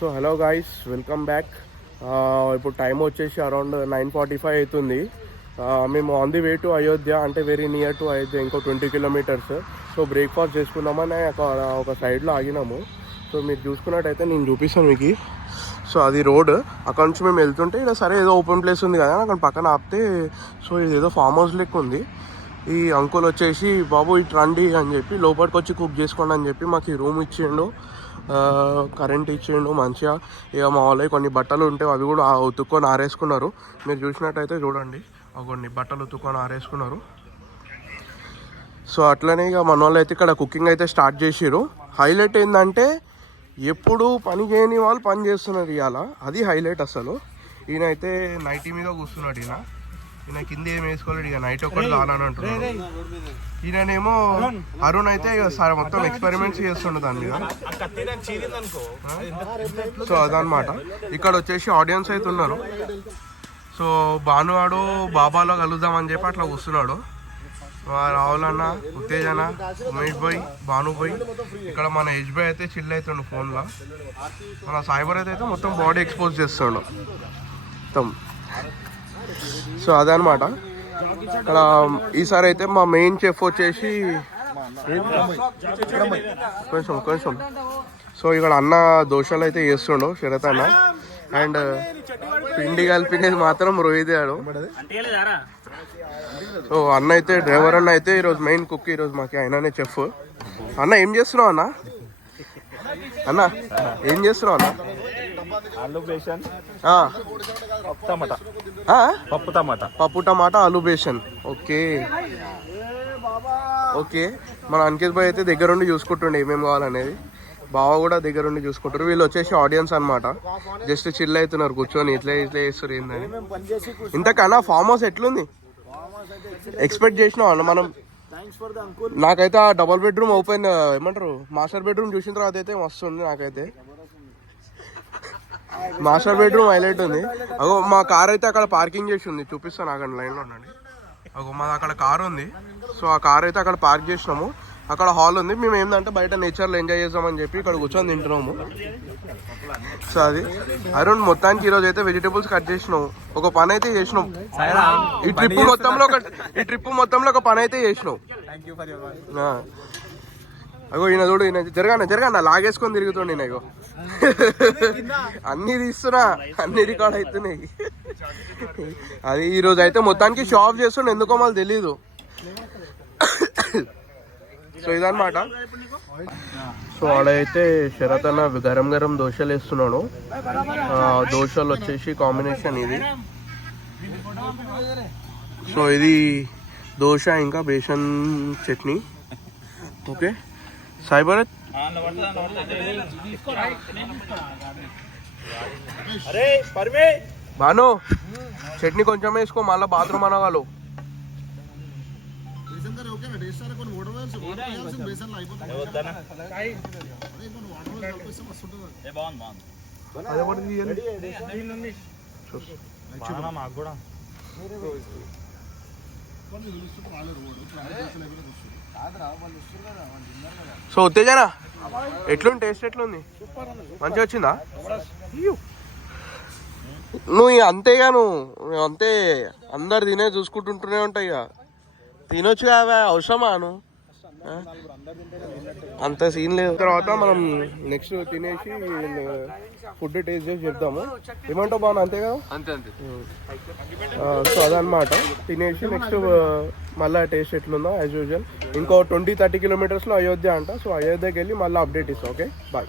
So hello guys, welcome back. ఇప్పుడు time వచ్చేసి around 9:45 అవుతుంది. మేము on the way to Ayodhya, అంటే వెరీ నియర్ టు అయోధ్య, ఇంకో 20 కిలోమీటర్స్. సో బ్రేక్ఫాస్ట్ చేసుకుందామని ఒక సైడ్లో ఆగినాము. సో మీరు చూసుకున్నట్టయితే నేను చూపిస్తాను మీకు. సో అది రోడ్, అక్కడ నుంచి మేము వెళ్తుంటే ఇక్కడ సరే ఏదో ఓపెన్ ప్లేస్ ఉంది కదా, అక్కడ పక్కన ఆపితే సో ఇదేదో ఫామ్ హౌస్ లెక్క ఉంది. ఈ అంకుల్ వచ్చేసి బాబు ఇటు రండి అని చెప్పి లోపలికి వచ్చి కుక్ చేసుకోండి అని చెప్పి మాకు ఈ రూమ్ ఇచ్చిండు, కరెంట్ ఇచ్చిండు మంచిగా. ఇక మా వాళ్ళకి కొన్ని బట్టలు ఉంటే అవి కూడా ఉతుక్కొని ఆరేసుకున్నారు. మీరు చూసినట్టయితే చూడండి, కొన్ని బట్టలు ఉతుక్కొని ఆరేసుకున్నారు. సో అట్లనే ఇక మన వాళ్ళు అయితే ఇక్కడ కుకింగ్ అయితే స్టార్ట్ చేసిరు. హైలైట్ ఏంటంటే ఎప్పుడు పని చేయని వాళ్ళు పని చేస్తున్నారు ఇవాళ, అది హైలైట్ అసలు. ఈయన అయితే నైటీ మీద కూర్చున్నాడు. ఈయన కింద ఏం వేసుకోలేడు, ఇక నైట్ ఒకటి రాలని అంటున్నాడు. ఈయనేమో అరుణ్ అయితే ఇక సార్ మొత్తం ఎక్స్పెరిమెంట్స్ చేస్తుండే దాని మీద. సో అదనమాట. ఇక్కడ వచ్చేసి ఆడియన్స్ అయితే ఉన్నారు. సో భానువాడు బాబాలో కలుద్దామని చెప్పి అట్లా కూర్చున్నాడు. రాహుల్, ఉత్తేజన, ఉమేష్ భాయ్, భాను భాయ్. ఇక్కడ మన యష్ భాయ్ అయితే చిల్ అవుతుండు ఫోన్లో. మన సైబర్ అయితే మొత్తం బాడీ ఎక్స్పోజ్ చేస్తుండు మొత్తం. సో అదనమాట. ఇక్కడ ఈసారి అయితే మా మెయిన్ చెఫ్ వచ్చేసి కొంచెం సో ఇక్కడ అన్న దోశలు అయితే చేస్తుండు శరత్ అన్న. అండ్ పిండి కలిపినది మాత్రం రోహిత్ గారు. సో అన్న అయితే డ్రైవర్ అన్న అయితే ఈరోజు మెయిన్ కుక్, ఈరోజు మాకు ఆయననే చెఫ్. అన్న ఏం చేస్తున్నావు అన్న? అన్న ఏం చేస్తున్నావు అన్న? పప్పు టమాటా ఆలూ బేషన్. Okay okay. మన అంకిత్ భాయ్ అయితే దగ్గరుండి చూసుకుంటుండే ఏమేమి కావాలనేది. బావ కూడా దగ్గరుండి చూసుకుంటారు. వీళ్ళు వచ్చేసి ఆడియన్స్ అనమాట. జస్ట్ చిల్ అవుతున్నారు కూర్చొని, ఇట్లా చేస్తారు ఏందని. ఇంతకన్నా ఫామ్ హౌస్ ఎట్లుంది ఎక్స్పెక్ట్ చేసినావు అన్న మనం? నాకైతే ఆ డబుల్ బెడ్రూమ్ ఓపెన్ ఏమంటారు మాస్టర్ బెడ్రూమ్ చూసిన తర్వాత అయితే మస్తు ఉంది. నాకైతే మాస్టర్ బెడ్రూమ్ హైలైట్ ఉంది. అగో మా కార్ అయితే అక్కడ పార్కింగ్ చేసి ఉంది, చూపిస్తాను అక్కడ లైన్లో ఉండండి. అగో మాది అక్కడ కార్ ఉంది. సో ఆ కార్ అయితే అక్కడ పార్క్ చేసినాము. అక్కడ హాల్ ఉంది. మేము ఏంటంటే బయట నేచర్లో ఎంజాయ్ చేద్దామని చెప్పి ఇక్కడ కూర్చొని తింటున్నాము. సో అది అరుణ్ మొత్తానికి ఈరోజు అయితే వెజిటేబుల్స్ కట్ చేసినావు, ఒక పని అయితే చేసినావు. ఈ ట్రిప్ మొత్తంలో ఒక పని అయితే చేసినావు. అగో ఈయన చూడు, ఈయన జరగన్న లాగేసుకొని తిరుగుతుండే. నేను అగో అన్ని తీస్తున్నా, అన్ని రికార్డ్ అవుతున్నాయి. అది ఈరోజు అయితే మొత్తానికి షో ఆఫ్ చేస్తుండే, ఎందుకో మళ్ళీ తెలీదు. సో ఇదన్నమాట. సో ఆడైతే శరత్ అన్న గరం గరం దోశలు వేస్తున్నాడు. దోశలు వచ్చేసి కాంబినేషన్ ఇది. సో ఇది దోశ ఇంకా బేసన్ చట్నీ. ఓకే సాయి భరత్, భాను చట్నీ కొంచెం వేసుకో, మళ్ళీ బాత్రూమ్ అనగాలు. సో ఉత్తేజన ఎట్లుంది? టేస్ట్ ఎట్లుంది? మంచిగా వచ్చిందా? నువ్వు అంతేగా, నువ్వు అంతే అందరు తినే చూసుకుంటుంటూనే ఉంటాయి. ఇక తినొచ్చు కదా, అవసరమా? నువ్వు అంత సీన్ లేదు. తర్వాత మనం నెక్స్ట్ తినేసి ఫుడ్ టేస్ట్ చేసి చెప్తాము. ఏమంటావు బాగా? అంతే కదా? అంతే. సో అదనమాట. తినేసి నెక్స్ట్ మళ్ళీ టేస్ట్ ఎట్లుందో యాజ్ యూజువల్. ఇంకో 20-30 కిలోమీటర్స్లో అయోధ్య అంట. సో అయోధ్యకి వెళ్ళి మళ్ళీ అప్డేట్ ఇస్తాం. Okay bye.